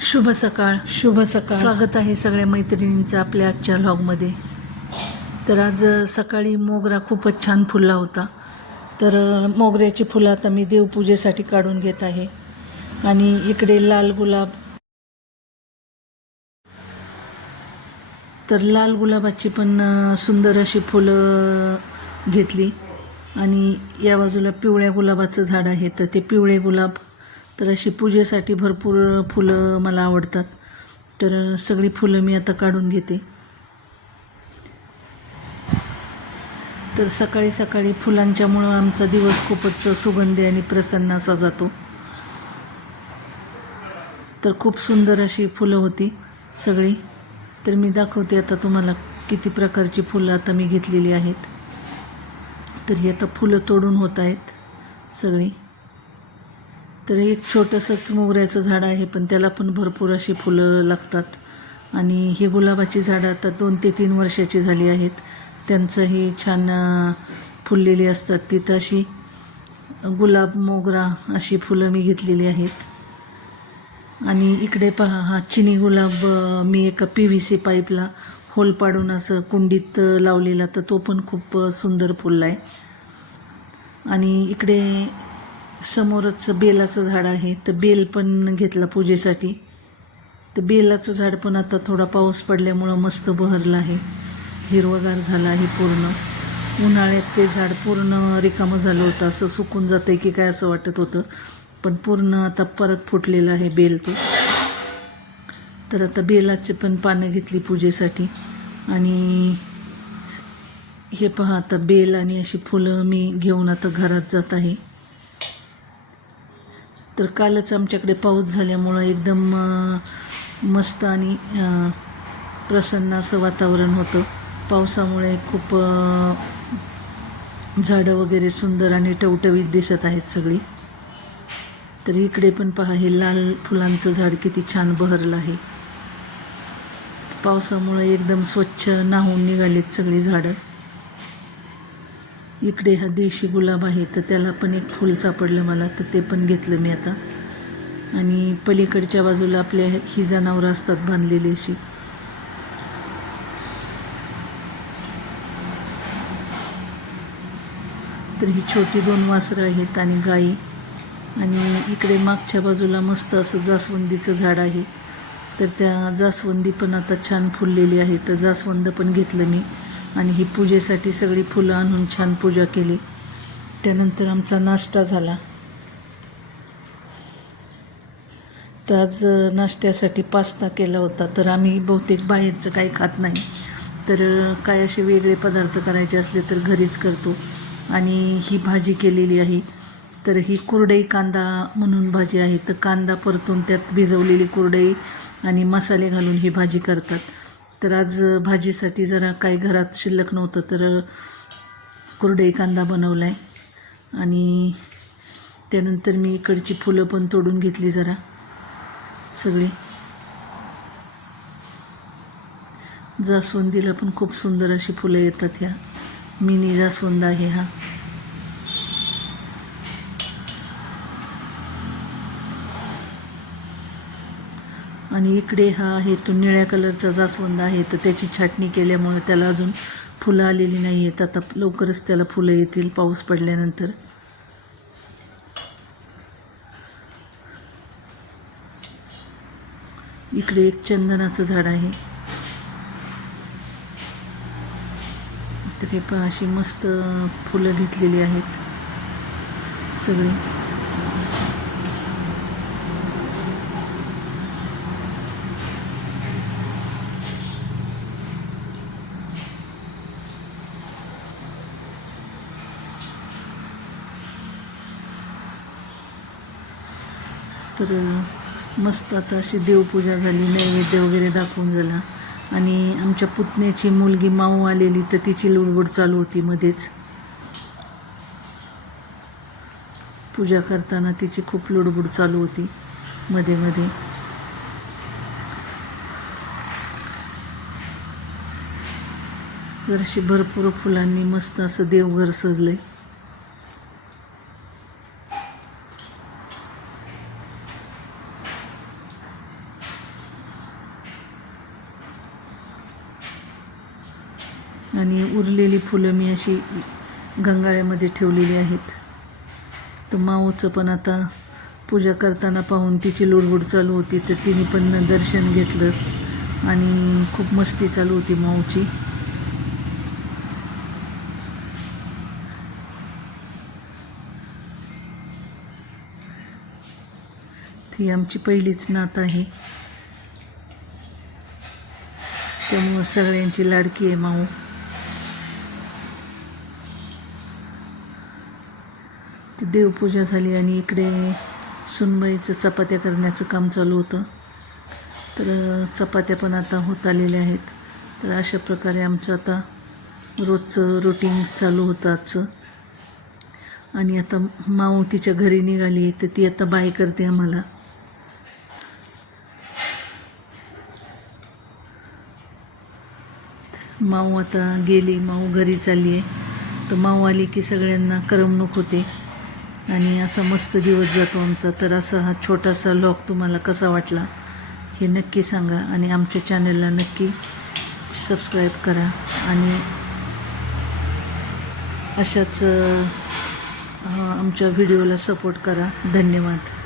शुभ सकाळ. शुभ सकाळ. स्वागत आहे सगळ्या मैत्रिणींचं आपल्या आजच्या व्लॉगमध्ये. तर आज सकाळी मोगरा खूपच छान फुलला होता. तर मोगऱ्याची फुलं आता मी देवपूजेसाठी काढून घेत आहे. आणि इकडे लाल गुलाब, तर लाल गुलाबाची पण सुंदर अशी फुलं घेतली. आणि या बाजूला पिवळ्या गुलाबाचं झाड आहे, तर ते पिवळे गुलाब. तर अशी पूजेसाठी भरपूर फुलं मला आवडतात, तर सगळी फुलं मी आता काढून घेते. तर सकाळी सकाळी फुलांच्यामुळं आमचा दिवस खूपच सुगंधी आणि प्रसन्न असा जातो. तर खूप सुंदर अशी फुलं होती सगळी. तर मी दाखवते आता तुम्हाला किती प्रकारची फुलं आता मी घेतलेली आहेत. तर ही आता फुलं तोडून होत आहेत सगळी. तर एक छोटंसंच मोगऱ्याचं झाड आहे, पण त्याला पण भरपूर अशी फुलं लागतात. आणि ही गुलाबाची झाडं आता 2 ते 3 वर्षाची झाली आहेत. त्यांचंही छान फुललेली असतात. ती तशी गुलाब, मोगरा अशी फुलं मी घेतलेली आहेत. आणि इकडे पहा, हा चिनी गुलाब मी एका PVC पाईपला होल पाडून असं कुंडीत लावलेला, तर तो पण खूप सुंदर फुलला आहे. आणि इकडे समोरच बेलाचं झाड आहे, तर बेल पण घेतला पूजेसाठी. तर बेलाचं झाड पण आता थोडा पाऊस पडल्यामुळं मस्त बहरलं आहे, हिरवगार झालं आहे पूर्ण. उन्हाळ्यात ते झाड पूर्ण रिकामं झालं होतं, असं सुकून जातं की काय असं वाटत होतं, पण पूर्ण आता परत फुटलेलं आहे बेल ते. तर आता बेलाचे पण पानं घेतली पूजेसाठी. आणि हे पहा, आता बेल आणि अशी फुलं मी घेऊन आता घरात जात आहे. तर कालच आमच्याकडे पाऊस झाल्यामुळं एकदम मस्त आणि प्रसन्न असं वातावरण होतं. पावसामुळे खूप झाडं वगैरे सुंदर आणि टवटवीत दिसत आहेत सगळी. तर इकडे पण पहा, हे लाल फुलांचं झाड किती छान बहरलं आहे. पावसामुळे एकदम स्वच्छ नाहून निघालीत सगळी झाडं. इकडे हा देशी गुलाब आहे, तर त्याला पण एक फूल सापडलं मला, तर ते पण घेतलं मी आता. आणि पलीकडच्या बाजूला आपल्या ही जनावरं असतात बांधलेली अशी. तर ही छोटी 2 वासरं आहेत आणि गाई. आणि इकडे मागच्या बाजूला मस्त असं जास्वंदीचं झाड आहे, तर त्या जास्वंदी पण आता छान फुललेली आहे. तर जास्वंद पण घेतलं मी आणि ही पूजेसाठी सगळी फुलं आणून छान पूजा केली. त्यानंतर आमचा नाश्ता झाला. तर आज नाश्त्यासाठी पास्ता केला होता. तर आम्ही बहुतेक बाहेरचं काही खात नाही, तर काय असे वेगळे पदार्थ करायचे असले तर घरीच करतो. आणि ही भाजी केलेली आहे, तर ही कुरडई कांदा म्हणून भाजी आहे. तर कांदा परतून त्यात भिजवलेली कुरडई आणि मसाले घालून ही भाजी करतात. तर आज भाजीसाठी जरा काही घरात शिल्लक नव्हतं, तर कुरडई कांदा बनवला आहे. आणि त्यानंतर मी इकडची फुलं पण तोडून घेतली जरा सगळी. जास्वंदीला पण खूप सुंदर अशी फुलं येतात. ह्या मिनी जास्वंद आहे हा. आणि इकडे हा आहे तो निळ्या कलरचा जास्वंद आहे, तर त्याची छाटणी केल्यामुळे त्याला अजून फुलं आलेली नाही आहेत. आता लवकरच त्याला फुलं येतील पाऊस पडल्यानंतर. इकडे एक चंदनाचं झाड आहे. तर हे पहा, अशी मस्त फुलं घेतलेली आहेत सगळी. तर मस्त आता अशी देवपूजा झाली, नैवेद्य वगैरे दाखवून झाला. आणि आमच्या पुतण्याची मुलगी माऊ आलेली, तर तिची लुडबुड चालू होती मध्येच. पूजा करताना तिची खूप लुडबुड चालू होती मध्ये मध्ये. तर अशी भरपूर फुलांनी मस्त असं देवघर सजले. आणि उरलेली फुलं मी अशी गंगाळ्यामध्ये ठेवलेली आहेत. तर माऊचं पण आता पूजा करताना पाहून तिची लुडबुड चालू होती, तर तिने पण दर्शन घेतलं आणि खूप मस्ती चालू होती माऊची. ही आमची पहिलीच नात आहे, त्यामुळं सगळ्यांची लाडकी आहे माऊ. ती देवपूजा झाली आणि इकडे सुनबाईचं चपात्या करण्याचं काम चालू होतं. तर चपात्या पण आता होत आलेल्या आहेत. तर अशा प्रकारे आमचं आता रोजचं रुटीन चालू होतं आजचं. आणि आता माऊ तिच्या घरी निघाली, तर ती आता बाय करते आम्हाला. माऊ आता गेली, माऊ घरी चालली आहे. तर माऊ आली की सगळ्यांना करमणूक होते आणि असा मस्त दिवस जातो आमचा. तर असा हा छोटासा व्लॉग तुम्हाला कसा वाटला हे नक्की सांगा आणि आमच्या चॅनलला नक्की सबस्क्राईब करा आणि अशाच आमच्या व्हिडिओला सपोर्ट करा. धन्यवाद.